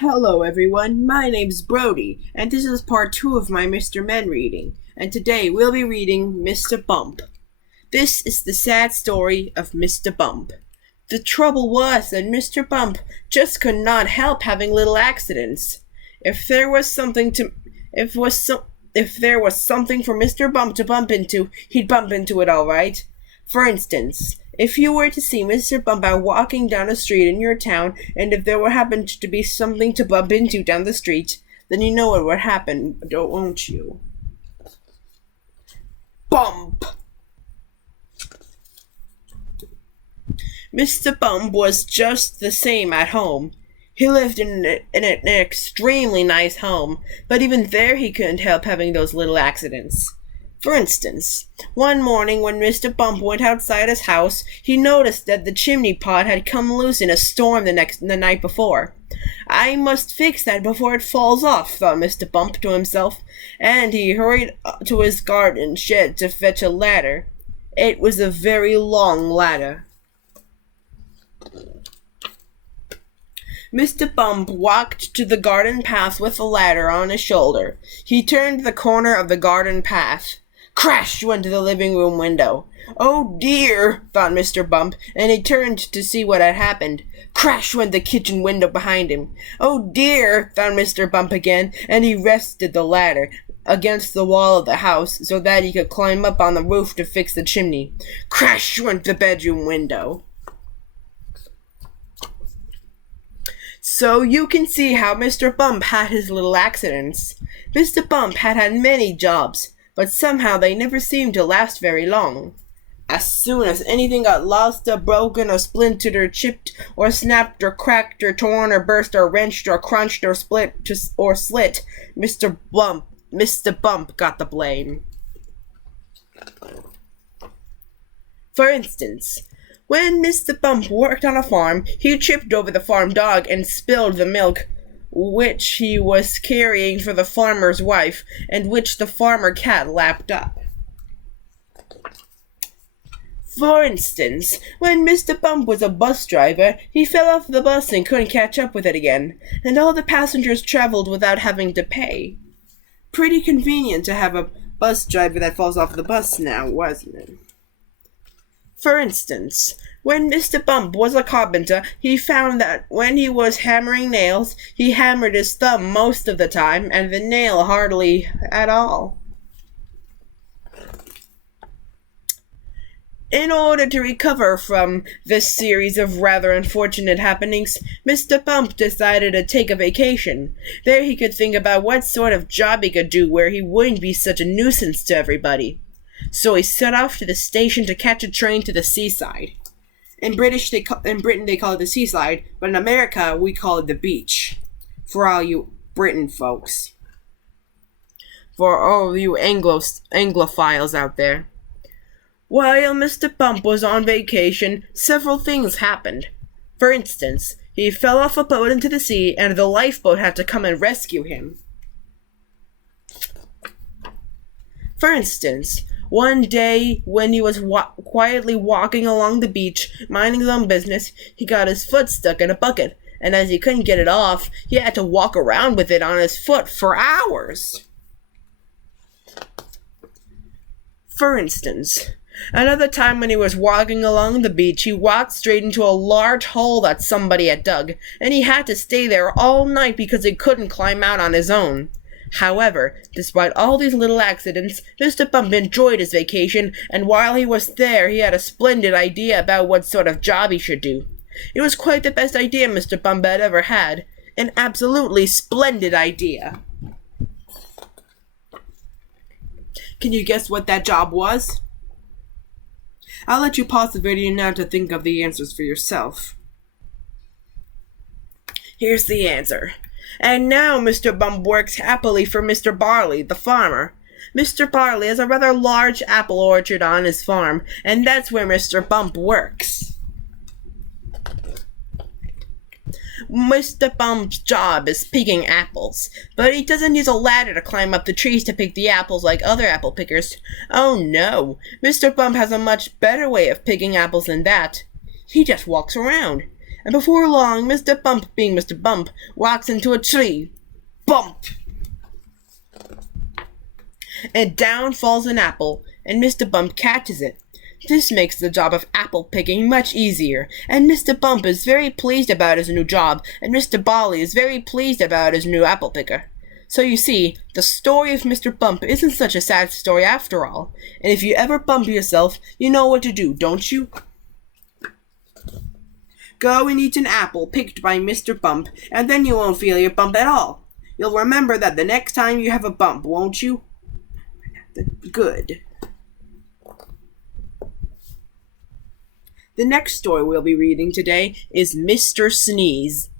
Hello everyone, my name's Brody, and this is part 2 of my Mr. Men reading, and today we'll be reading Mr. Bump. This is the sad story of Mr. Bump. The trouble was that Mr. Bump just could not help having little accidents. If there was something for Mr. Bump to bump into, he'd bump into it all right. For instance, if you were to see Mr. Bump out walking down a street in your town, and if there happened to be something to bump into down the street, then you know what would happen, won't you? Bump! Mr. Bump was just the same at home. He lived in an extremely nice home, but even there he couldn't help having those little accidents. For instance, one morning when Mr. Bump went outside his house, he noticed that the chimney pot had come loose in a storm the night before. "I must fix that before it falls off," thought Mr. Bump to himself, and he hurried to his garden shed to fetch a ladder. It was a very long ladder. Mr. Bump walked to the garden path with the ladder on his shoulder. He turned the corner of the garden path. Crash went to the living room window. "Oh dear," thought Mr. Bump, and he turned to see what had happened. Crash went the kitchen window behind him. "Oh dear," thought Mr. Bump again, and he rested the ladder against the wall of the house so that he could climb up on the roof to fix the chimney. Crash went the bedroom window. So you can see how Mr. Bump had his little accidents. Mr. Bump had had many jobs, but somehow they never seemed to last very long. As soon as anything got lost or broken or splintered or chipped or snapped or cracked or torn or burst or wrenched or crunched or split or slit, Mr. Bump got the blame. For instance, when Mr. Bump worked on a farm, he tripped over the farm dog and spilled the milk which he was carrying for the farmer's wife, and which the farmer cat lapped up. For instance, when Mr. Bump was a bus driver, he fell off the bus and couldn't catch up with it again, and all the passengers traveled without having to pay. Pretty convenient to have a bus driver that falls off the bus now, wasn't it? For instance, when Mr. Bump was a carpenter, he found that when he was hammering nails, he hammered his thumb most of the time, and the nail hardly at all. In order to recover from this series of rather unfortunate happenings, Mr. Bump decided to take a vacation. There he could think about what sort of job he could do where he wouldn't be such a nuisance to everybody. So he set off to the station to catch a train to the seaside. In Britain they call it the seaside, but in America we call it the beach. For all you Britain folks. For all you Anglophiles out there. While Mr. Bump was on vacation, several things happened. For instance, he fell off a boat into the sea, and the lifeboat had to come and rescue him. For instance, one day, when he was quietly walking along the beach, minding his own business, he got his foot stuck in a bucket, and as he couldn't get it off, he had to walk around with it on his foot for hours. For instance, another time when he was walking along the beach, he walked straight into a large hole that somebody had dug, and he had to stay there all night because he couldn't climb out on his own. However, despite all these little accidents, Mr. Bump enjoyed his vacation, and while he was there, he had a splendid idea about what sort of job he should do. It was quite the best idea Mr. Bump had ever had. An absolutely splendid idea. Can you guess what that job was? I'll let you pause the video now to think of the answers for yourself. Here's the answer. And now Mr. Bump works happily for Mr. Barley, the farmer. Mr. Barley has a rather large apple orchard on his farm, and that's where Mr. Bump works. Mr. Bump's job is picking apples, but he doesn't use a ladder to climb up the trees to pick the apples like other apple pickers. Oh no, Mr. Bump has a much better way of picking apples than that. He just walks around. and before long Mr. Bump, being Mr. Bump, walks into a tree. Bump! And down falls an apple, and Mr. Bump catches it. This makes the job of apple picking much easier, and Mr. Bump is very pleased about his new job, and Mr. Bolly is very pleased about his new apple picker. So you see, the story of Mr. Bump isn't such a sad story after all, and if you ever bump yourself, you know what to do, don't you? Go and eat an apple picked by Mr. Bump, and then you won't feel your bump at all. You'll remember that the next time you have a bump, won't you? Good. The next story we'll be reading today is Mr. Sneeze.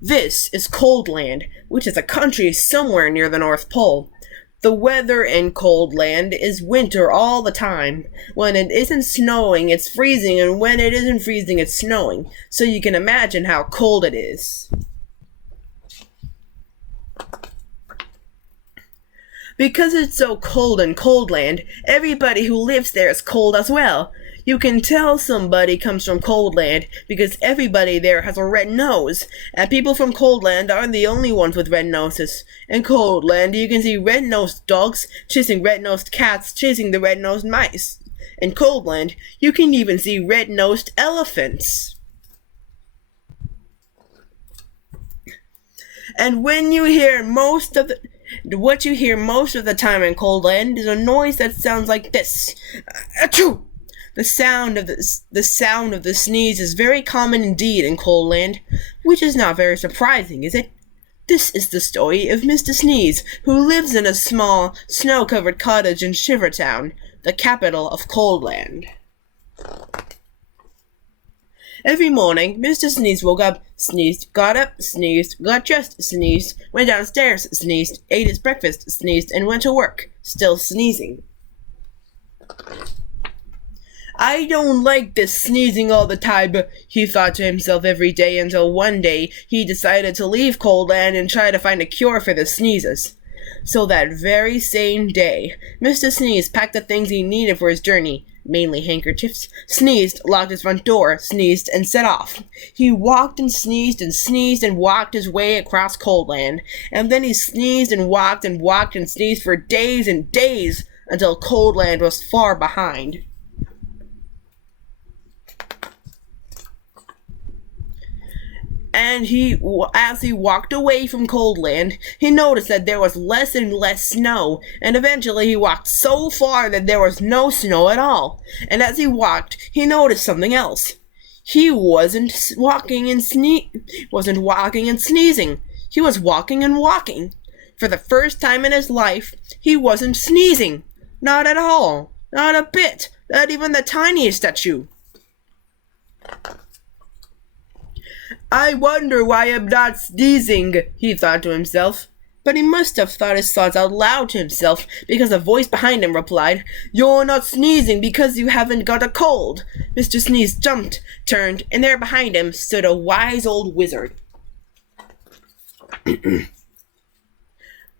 This is Coldland, which is a country somewhere near the North Pole. The weather in Coldland is winter all the time. When it isn't snowing, it's freezing, and when it isn't freezing, it's snowing. So you can imagine how cold it is. Because it's so cold in Coldland, everybody who lives there is cold as well. You can tell somebody comes from Coldland because everybody there has a red nose, and people from Coldland aren't the only ones with red noses. In Coldland, you can see red-nosed dogs chasing red-nosed cats chasing the red-nosed mice. In Coldland, you can even see red-nosed elephants. And when you hear what you hear most of the time in Coldland is a noise that sounds like this. Achoo! The sound of the sneeze is very common indeed in Coldland, which is not very surprising, is it? This is the story of Mr. Sneeze, who lives in a small, snow-covered cottage in Shivertown, the capital of Coldland. Every morning, Mr. Sneeze woke up, sneezed, got up, sneezed, got dressed, sneezed, went downstairs, sneezed, ate his breakfast, sneezed, and went to work, still sneezing. I don't like this sneezing all the time, he thought to himself every day until one day he decided to leave Coldland and try to find a cure for the sneezes. So that very same day, Mr. Sneeze packed the things he needed for his journey, mainly handkerchiefs, sneezed, locked his front door, sneezed, and set off. He walked and sneezed and walked his way across Coldland, and then he sneezed and walked and sneezed for days and days until Coldland was far behind. And as he walked away from Coldland, he noticed that there was less and less snow, and eventually he walked so far that there was no snow at all. And as he walked, he noticed something else. He wasn't walking and sneezing. He was walking and walking. For the first time in his life, he wasn't sneezing. Not at all. Not a bit. Not even the tiniest statue. I wonder why I'm not sneezing, he thought to himself. But he must have thought his thoughts out loud to himself, because a voice behind him replied, You're not sneezing because you haven't got a cold. Mr. Sneeze jumped, turned, and there behind him stood a wise old wizard.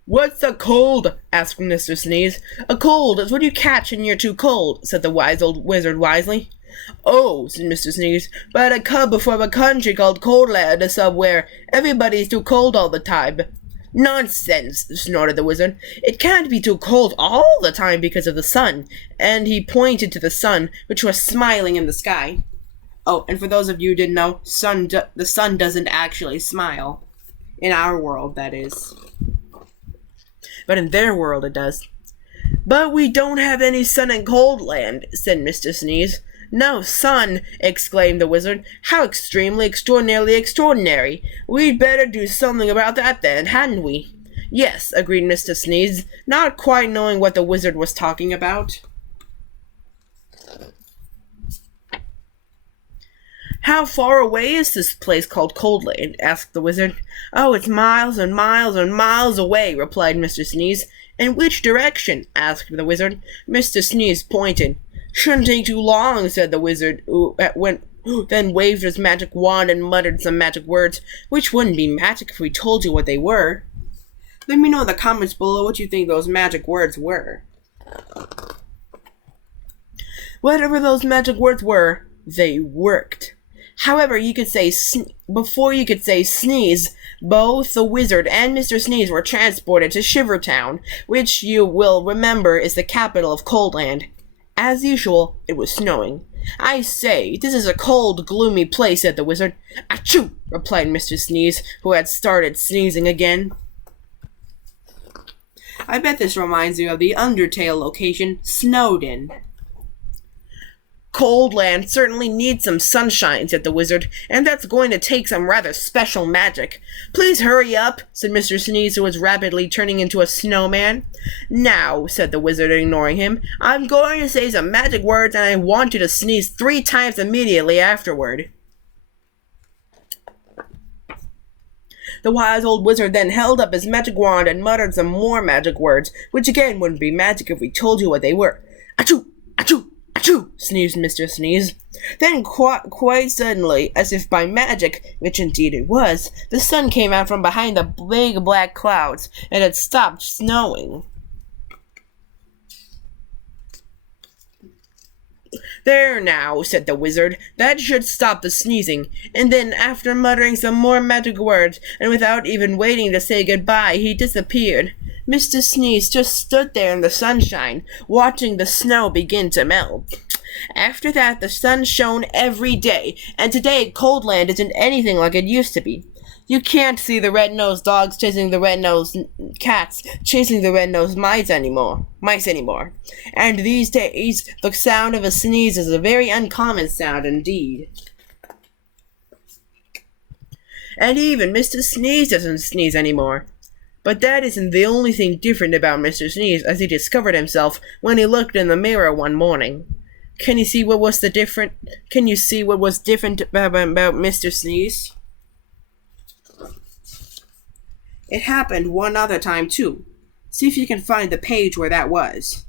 What's a cold? Asked Mr. Sneeze. A cold is what you catch when you're too cold, said the wise old wizard wisely. Oh, said Mr. Sneeze, but I come from a country called Coldland somewhere. Everybody's too cold all the time. Nonsense, snorted the wizard. It can't be too cold all the time because of the sun. And he pointed to the sun, which was smiling in the sky. Oh, and for those of you who didn't know, the sun doesn't actually smile. In our world, that is. But in their world, it does. But we don't have any sun in Coldland, said Mr. Sneeze. No sun, exclaimed the wizard. How extremely, extraordinarily extraordinary. We'd better do something about that then, hadn't we? Yes, agreed Mr. Sneeze, not quite knowing what the wizard was talking about. How far away is this place called Coldland? Asked the wizard. Oh, it's miles and miles and miles away, replied Mr. Sneeze. In which direction? Asked the wizard. Mr. Sneeze pointed. Shouldn't take too long, said the wizard, then waved his magic wand and muttered some magic words, which wouldn't be magic if we told you what they were. Let me know in the comments below what you think those magic words were. Whatever those magic words were, they worked. However, you could say before you could say sneeze, both the wizard and Mr. Sneeze were transported to Shivertown, which you will remember is the capital of Coldland. As usual, it was snowing. I say, this is a cold, gloomy place, said the wizard. Achoo! Replied Mr. Sneeze, who had started sneezing again. I bet this reminds you of the Undertale location, Snowdin. Coldland certainly needs some sunshine, said the wizard, and that's going to take some rather special magic. Please hurry up, said Mr. Sneeze, who was rapidly turning into a snowman. Now, said the wizard, ignoring him, I'm going to say some magic words, and I want you to sneeze 3 times immediately afterward. The wise old wizard then held up his magic wand and muttered some more magic words, which again wouldn't be magic if we told you what they were. Achoo! Achoo! Achoo! Sneezed Mr. Sneeze. Then quite suddenly, as if by magic, which indeed it was, the sun came out from behind the big black clouds, and it stopped snowing. There now, said the wizard, that should stop the sneezing. And then, after muttering some more magic words, and without even waiting to say goodbye, he disappeared. Mr. Sneeze just stood there in the sunshine, watching the snow begin to melt. After that, the sun shone every day, and today Coldland isn't anything like it used to be. You can't see the red-nosed dogs chasing the red-nosed cats, chasing the red-nosed mice anymore. And these days, the sound of a sneeze is a very uncommon sound indeed. And even Mr. Sneeze doesn't sneeze anymore. But that isn't the only thing different about Mr. Sneeze, as he discovered himself when he looked in the mirror one morning. Can you see what was different about Mr. Sneeze? It happened one other time, too. See if you can find the page where that was.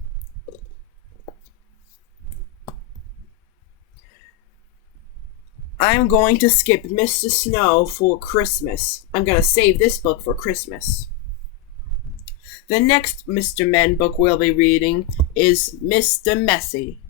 I'm going to skip Mr. Snow for Christmas. I'm going to save this book for Christmas. The next Mr. Men book we'll be reading is Mr. Messy.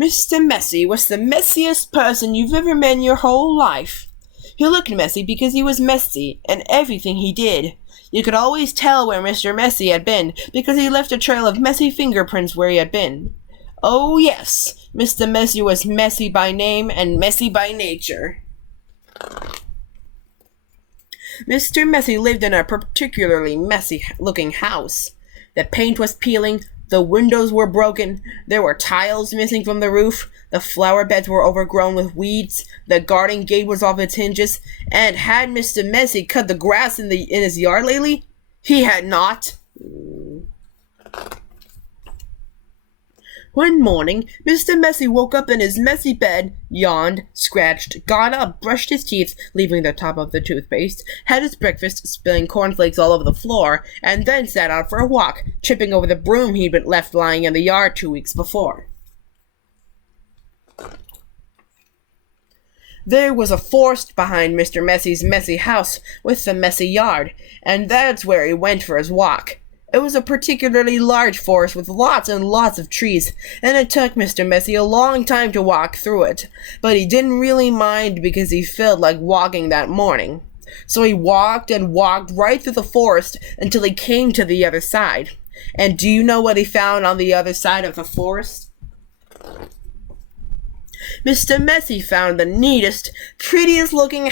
Mr. Messy was the messiest person you've ever met in your whole life. He looked messy because he was messy in everything he did. You could always tell where Mr. Messy had been because he left a trail of messy fingerprints where he had been. Oh yes, Mr. Messy was messy by name and messy by nature. Mr. Messy lived in a particularly messy-looking house. The paint was peeling, the windows were broken, there were tiles missing from the roof, the flower beds were overgrown with weeds, the garden gate was off its hinges, and had Mr. Messy cut the grass in his yard lately? He had not. One morning, Mr. Messy woke up in his messy bed, yawned, scratched, got up, brushed his teeth, leaving the top of the toothpaste, had his breakfast, spilling cornflakes all over the floor, and then sat out for a walk, tripping over the broom he'd been left lying in the yard 2 weeks before. There was a forest behind Mr. Messy's messy house with the messy yard, and that's where he went for his walk. It was a particularly large forest with lots and lots of trees, and it took Mr. Messy a long time to walk through it, but he didn't really mind because he felt like walking that morning. So he walked and walked right through the forest until he came to the other side. And do you know what he found on the other side of the forest? Mr. Messy found the neatest, prettiest looking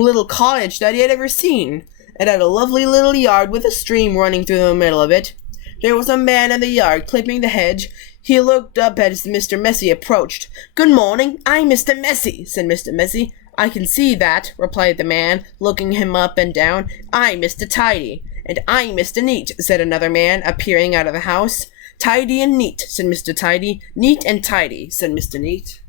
little cottage that he had ever seen. It had a lovely little yard with a stream running through the middle of it. There was a man in the yard clipping the hedge. He looked up as Mr. Messy approached. "Good morning, I'm Mr. Messy," said Mr. Messy. "I can see that," replied the man, looking him up and down. "I'm Mr. Tidy." "And I'm Mr. Neat," said another man, appearing out of the house. "Tidy and neat," said Mr. Tidy. "Neat and tidy," said Mr. Neat.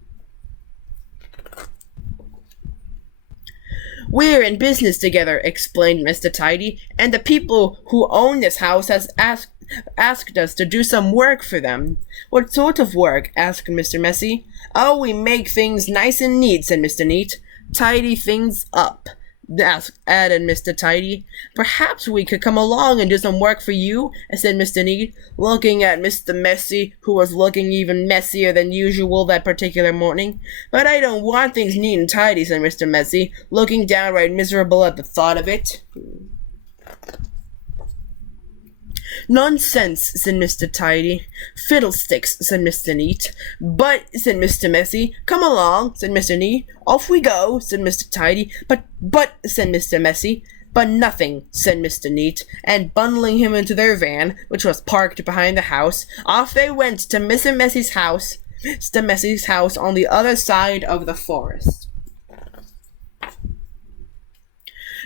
"We're in business together," explained Mr. Tidy, "and the people who own this house has asked asked us to do some work for them. What sort of work? Asked Mr. Messy. Oh, we make things nice and neat, said Mr. Neat. Tidy things up, added Mr. Tidy. Perhaps we could come along and do some work for you, said Mr. Neat, looking at Mr. Messy, who was looking even messier than usual that particular morning. But I don't want things neat and tidy, said Mr. Messy, looking downright miserable at the thought of it. Nonsense, said Mr. Tidy. Fiddlesticks, said Mr. Neat. But, said Mr. Messy. Come along, said Mr. Neat. Off we go, said Mr. Tidy. But, said Mr. Messy. But nothing, said Mr. Neat, and bundling him into their van, which was parked behind the house, off they went to Mr. Messy's house on the other side of the forest.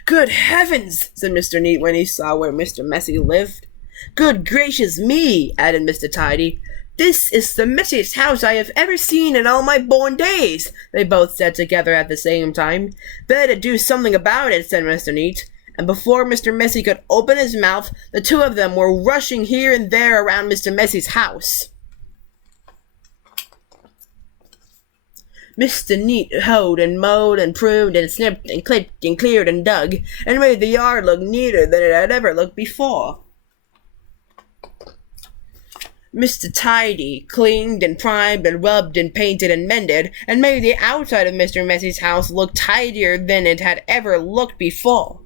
Good heavens, said Mr. Neat when he saw where Mr. Messy lived. Good gracious me, added Mr. Tidy. This is the messiest house I have ever seen in all my born days, they both said together at the same time. Better do something about it, said Mr. Neat. And before Mr. Messy could open his mouth, the two of them were rushing here and there around Mr. Messy's house. Mr. Neat hoed and mowed and pruned and snipped and clipped and cleared and dug, and made the yard look neater than it had ever looked before. Mr. Tidy cleaned and primed and rubbed and painted and mended, and made the outside of Mr. Messy's house look tidier than it had ever looked before.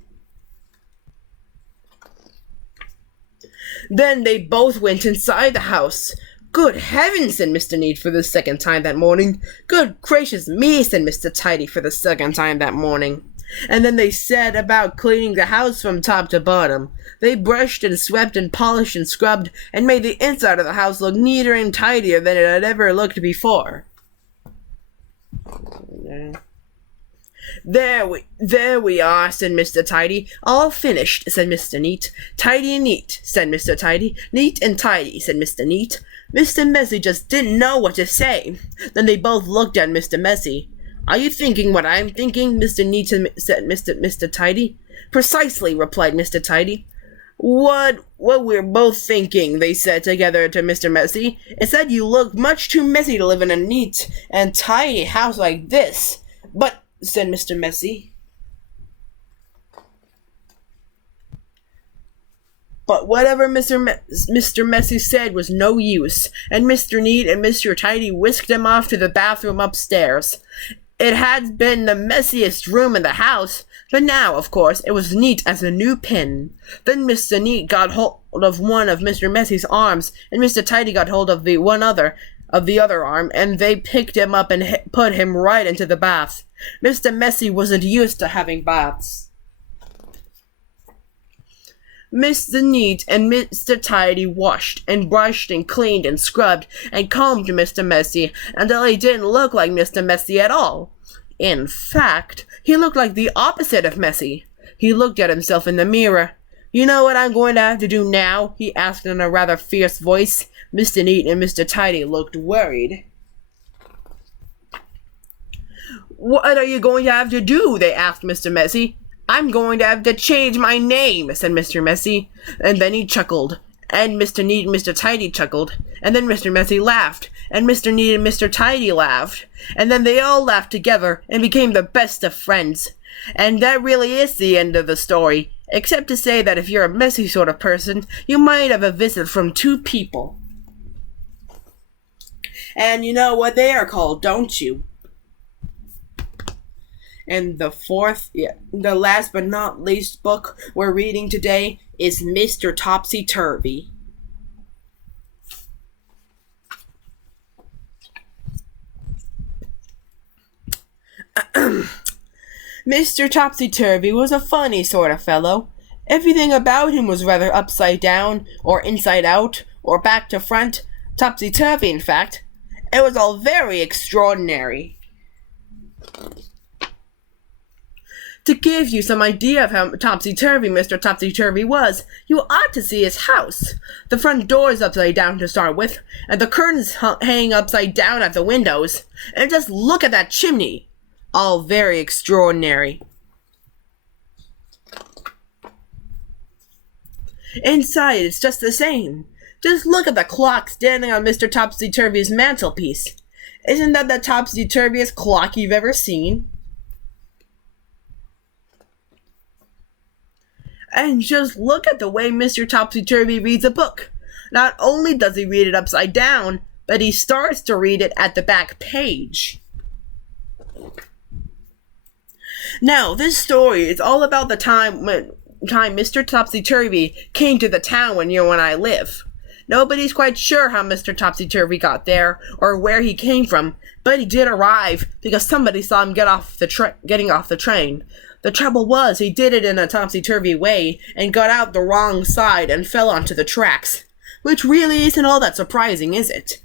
Then they both went inside the house. Good heavens, said Mr. Neat for the second time that morning. Good gracious me, said Mr. Tidy for the second time that morning. And then they set about cleaning the house from top to bottom. They brushed and swept and polished and scrubbed, and made the inside of the house look neater and tidier than it had ever looked before. There we are, said Mr. Tidy. All finished, said Mr. Neat. Tidy and neat, said Mr. Tidy. Neat and tidy, said Mr. Neat. Mr. Messy just didn't know what to say. Then they both looked at Mr. Messy. Are you thinking what I'm thinking, Mr. Neat, said Mr. Tidy. Precisely, replied Mr. Tidy. What we're both thinking, they said together to Mr. Messy, is that you look much too messy to live in a neat and tidy house like this. But, said Mr. Messy. But whatever Mr. Messy said was no use, and Mr. Neat and Mr. Tidy whisked him off to the bathroom upstairs. It had been the messiest room in the house, but now, of course, it was neat as a new pin. Then Mr. Neat got hold of one of Mr. Messy's arms, and Mr. Tidy got hold of the other arm, and they picked him up and put him right into the bath. Mr. Messy wasn't used to having baths. Mr. Neat and Mr. Tidy washed and brushed and cleaned and scrubbed and combed Mr. Messy until he didn't look like Mr. Messy at all. In fact, he looked like the opposite of messy. He looked at himself in the mirror. You know what I'm going to have to do now? He asked in a rather fierce voice. Mr. Neat and Mr. Tidy looked worried. What are you going to have to do? They asked Mr. Messy. I'm going to have to change my name, said Mr. Messy. And then he chuckled. And Mr. Neat and Mr. Tidy chuckled. And then Mr. Messy laughed. And Mr. Neat and Mr. Tidy laughed. And then they all laughed together and became the best of friends. And that really is the end of the story. Except to say that if you're a messy sort of person, you might have a visit from two people. And you know what they are called, don't you? And the last but not least book we're reading today is Mr. Topsy Turvy. Mr. Topsy Turvy was a funny sort of fellow. Everything about him was rather upside down, or inside out, or back to front. Topsy Turvy, in fact. It was all very extraordinary. To give you some idea of how topsy-turvy Mr. Topsy-Turvy was, you ought to see his house. The front door is upside down to start with, and the curtains hang upside down at the windows. And just look at that chimney. All very extraordinary. Inside, it's just the same. Just look at the clock standing on Mr. Topsy-Turvy's mantelpiece. Isn't that the topsy-turviest clock you've ever seen? And just look at the way Mr. Topsy-Turvy reads a book. Not only does he read it upside down, but he starts to read it at the back page. Now, this story is all about the time Mr. Topsy-Turvy came to the town near when I live. Nobody's quite sure how Mr. Topsy-Turvy got there, or where he came from, but he did arrive, because somebody saw him getting off the train. The trouble was, he did it in a topsy-turvy way, and got out the wrong side and fell onto the tracks. Which really isn't all that surprising, is it?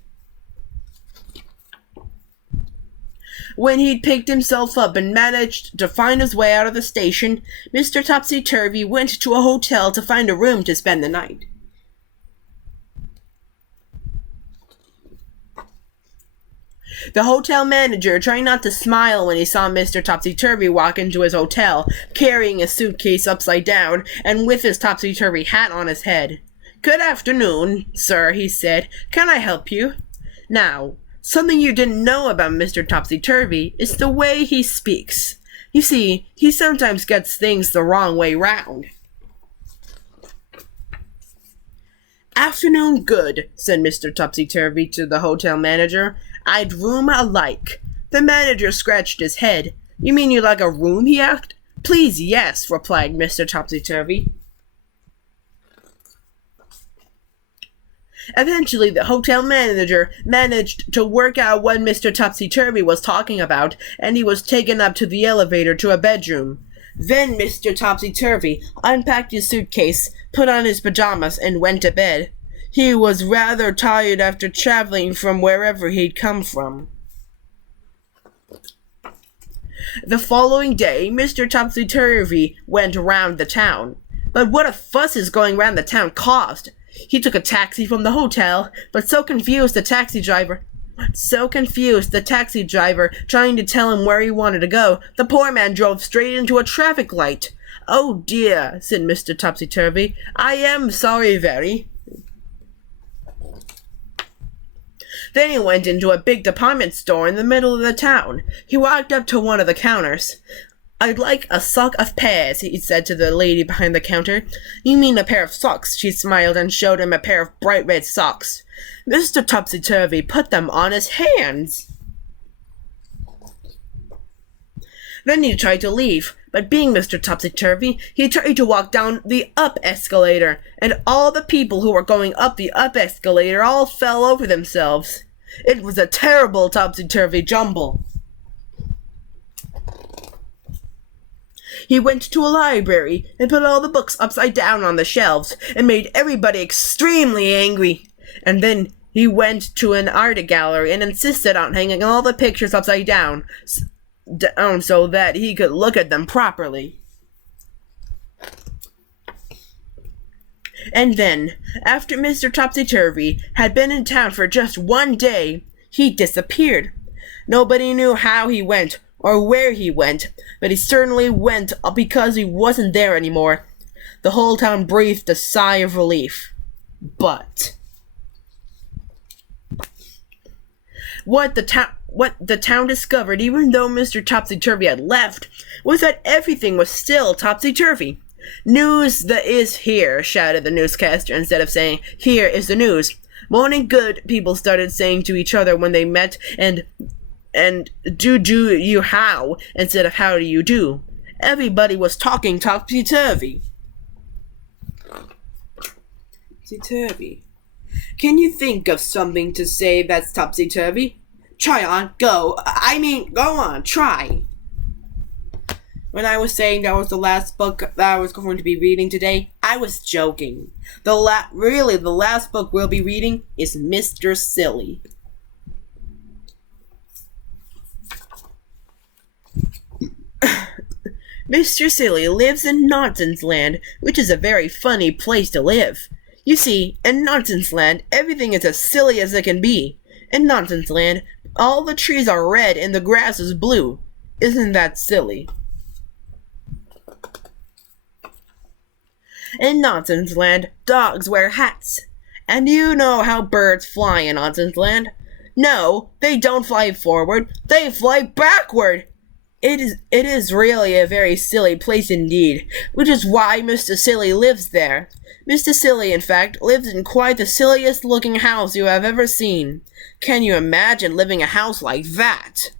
When he'd picked himself up and managed to find his way out of the station, Mr. Topsy-Turvy went to a hotel to find a room to spend the night. The hotel manager tried not to smile when he saw Mr. Topsy-Turvy walk into his hotel, carrying a suitcase upside down and with his topsy-turvy hat on his head. "Good afternoon, sir," he said. "Can I help you?" Now, something you didn't know about Mr. Topsy-Turvy is the way he speaks. You see, he sometimes gets things the wrong way round. "Afternoon good," said Mr. Topsy-Turvy to the hotel manager. "I'd room alike." The manager scratched his head. "You mean you like a room?" he asked. "Please, yes," replied Mr. Topsy-Turvy. Eventually, the hotel manager managed to work out what Mr. Topsy-Turvy was talking about, and he was taken up to the elevator to a bedroom. Then Mr. Topsy-Turvy unpacked his suitcase, put on his pajamas, and went to bed. He was rather tired after traveling from wherever he'd come from. The following day, Mr. Topsy-Turvy went around the town. But what a fuss his going round the town caused! He took a taxi from the hotel, but so confused the taxi driver trying to tell him where he wanted to go, the poor man drove straight into a traffic light. "Oh dear," said Mr. Topsy-Turvy. "I am sorry very." Then he went into a big department store in the middle of the town. He walked up to one of the counters. "I'd like a sock of pears," he said to the lady behind the counter. "You mean a pair of socks," she smiled and showed him a pair of bright red socks. Mr. Topsy-Turvy put them on his hands. Then he tried to leave, but being Mr. Topsy-Turvy, he tried to walk down the up escalator, and all the people who were going up the up escalator all fell over themselves. It was a terrible topsy-turvy jumble. He went to a library and put all the books upside down on the shelves and made everybody extremely angry. And then he went to an art gallery and insisted on hanging all the pictures upside down so that he could look at them properly. And then, after Mr. Topsy-Turvy had been in town for just one day, he disappeared. Nobody knew how he went or where he went, but he certainly went because he wasn't there anymore. The whole town breathed a sigh of relief. But what the town discovered, even though Mr. Topsy-Turvy had left, was that everything was still topsy-turvy. "News that is here," shouted the newscaster instead of saying, "Here is the news." "Morning good," people started saying to each other when they met, and do you how instead of how do you do. Everybody was talking topsy-turvy. Topsy-turvy. Can you think of something to say that's topsy-turvy? Try on, go on, try. When I was saying that was the last book that I was going to be reading today, I was joking. The last book we'll be reading is Mr. Silly. Mr. Silly lives in Nonsense Land, which is a very funny place to live. You see, in Nonsense Land, everything is as silly as it can be. In Nonsense Land, all the trees are red and the grass is blue. Isn't that silly? In Nonsense Land, dogs wear hats. And you know how birds fly in Nonsense Land? No, they don't fly forward, they fly backward! It is really a very silly place indeed, which is why Mr. Silly lives there. Mr. Silly, in fact, lives in quite the silliest looking house you have ever seen. Can you imagine living in a house like that?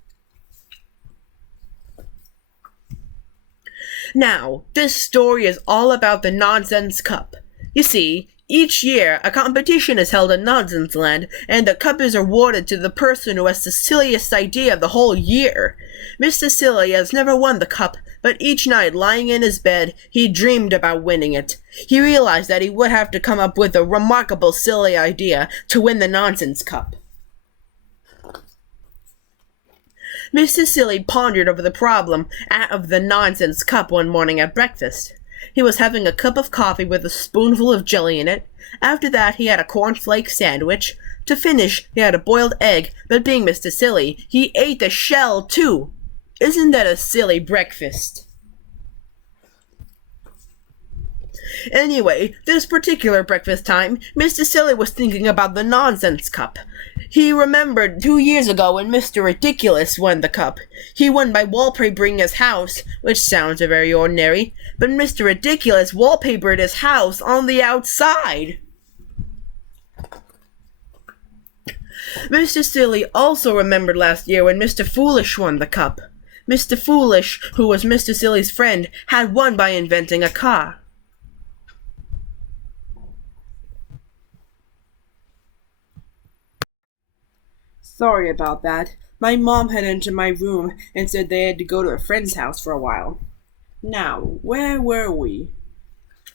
Now, this story is all about the Nonsense Cup. You see, each year, a competition is held in Nonsense Land, and the cup is awarded to the person who has the silliest idea of the whole year. Mr. Silly has never won the cup, but each night, lying in his bed, he dreamed about winning it. He realized that he would have to come up with a remarkable silly idea to win the Nonsense Cup. Mr. Silly pondered over the problem of the Nonsense Cup one morning at breakfast. He was having a cup of coffee with a spoonful of jelly in it. After that, he had a cornflake sandwich. To finish, he had a boiled egg, but being Mr. Silly, he ate the shell too. Isn't that a silly breakfast? Anyway, this particular breakfast time, Mr. Silly was thinking about the Nonsense Cup. He remembered 2 years ago when Mr. Ridiculous won the cup. He won by wallpapering his house, which sounds very ordinary, but Mr. Ridiculous wallpapered his house on the outside. Mr. Silly also remembered last year when Mr. Foolish won the cup. Mr. Foolish, who was Mr. Silly's friend, had won by inventing a car. Sorry about that. My mom had entered my room and said they had to go to a friend's house for a while. Now, where were we?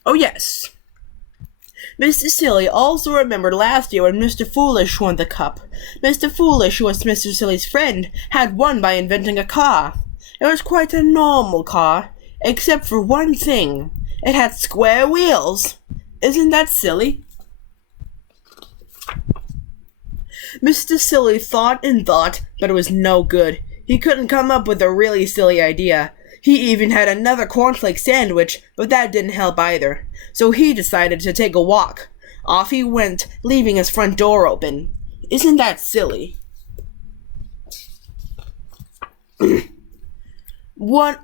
Oh yes. Mr. Silly also remembered last year when Mr. Foolish won the cup. Mr. Foolish, who was Mr. Silly's friend, had won by inventing a car. It was quite a normal car, except for one thing. It had square wheels. Isn't that silly? Mr. Silly thought and thought, but it was no good. He couldn't come up with a really silly idea. He even had another cornflake sandwich, but that didn't help either. So he decided to take a walk. Off he went, leaving his front door open. Isn't that silly?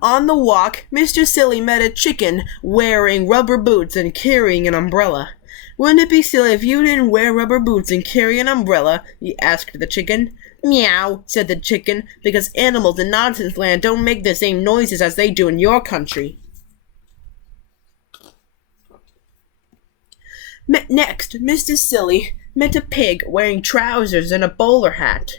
On the walk, Mr. Silly met a chicken wearing rubber boots and carrying an umbrella. Wouldn't it be silly if you didn't wear rubber boots and carry an umbrella? He asked the chicken. Meow, said the chicken, because animals in Nonsense Land don't make the same noises as they do in your country. Next, Mr. Silly met a pig wearing trousers and a bowler hat.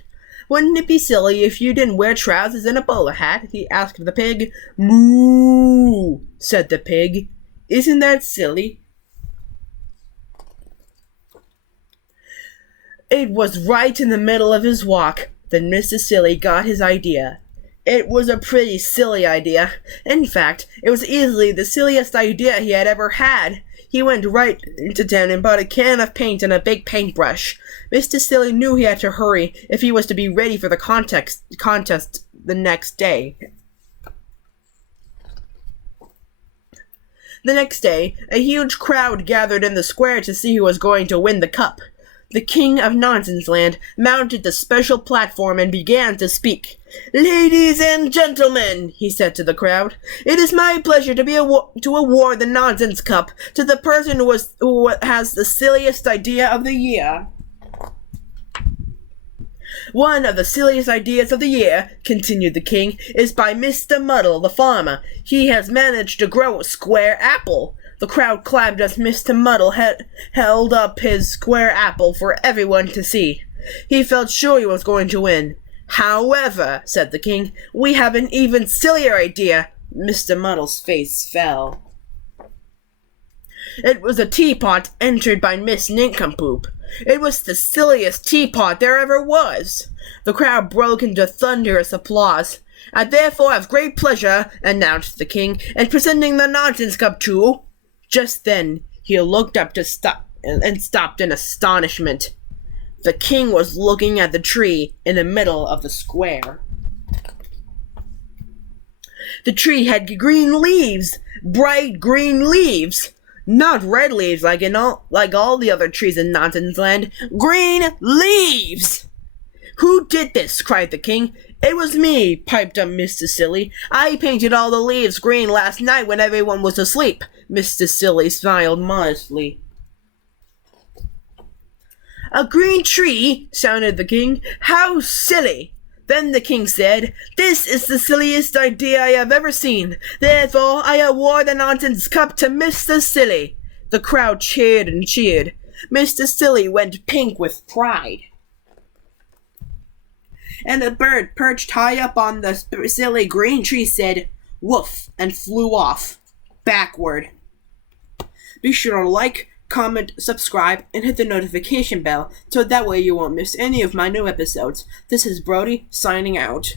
Wouldn't it be silly if you didn't wear trousers and a bowler hat? He asked the pig. Moo, said the pig. Isn't that silly? It was right in the middle of his walk that Mr. Silly got his idea. It was a pretty silly idea. In fact, it was easily the silliest idea he had ever had. He went right into town and bought a can of paint and a big paintbrush. Mr. Silly knew he had to hurry if he was to be ready for the contest the next day. The next day, a huge crowd gathered in the square to see who was going to win the cup. The King of Nonsense Land mounted the special platform and began to speak. Ladies and gentlemen, he said to the crowd, it is my pleasure to award the Nonsense Cup to the person who has the silliest idea of the year. One of the silliest ideas of the year, continued the king, is by Mr. Muddle, the farmer. He has managed to grow a square apple. The crowd clapped as Mr. Muddle held up his square apple for everyone to see. He felt sure he was going to win. However, said the king, we have an even sillier idea. Mr. Muddle's face fell. It was a teapot entered by Miss Nincompoop. It was the silliest teapot there ever was. The crowd broke into thunderous applause. I therefore have great pleasure, announced the king, in presenting the Nonsense Cup to... Just then, he looked up to stopped in astonishment. The king was looking at the tree in the middle of the square. The tree had green leaves, bright green leaves. Not red leaves like all the other trees in Nonsense Land. Green leaves! Who did this? Cried the king. It was me, piped up Mr. Silly. I painted all the leaves green last night when everyone was asleep. Mr. Silly smiled modestly. A green tree? Sounded the king. How silly! Then the king said, This is the silliest idea I have ever seen. Therefore, I award the Nonsense Cup to Mr. Silly. The crowd cheered and cheered. Mr. Silly went pink with pride. And a bird perched high up on the silly green tree said, Woof, and flew off. Backward. Be sure to like, comment, subscribe, and hit the notification bell so that way you won't miss any of my new episodes. This is Brody, signing out.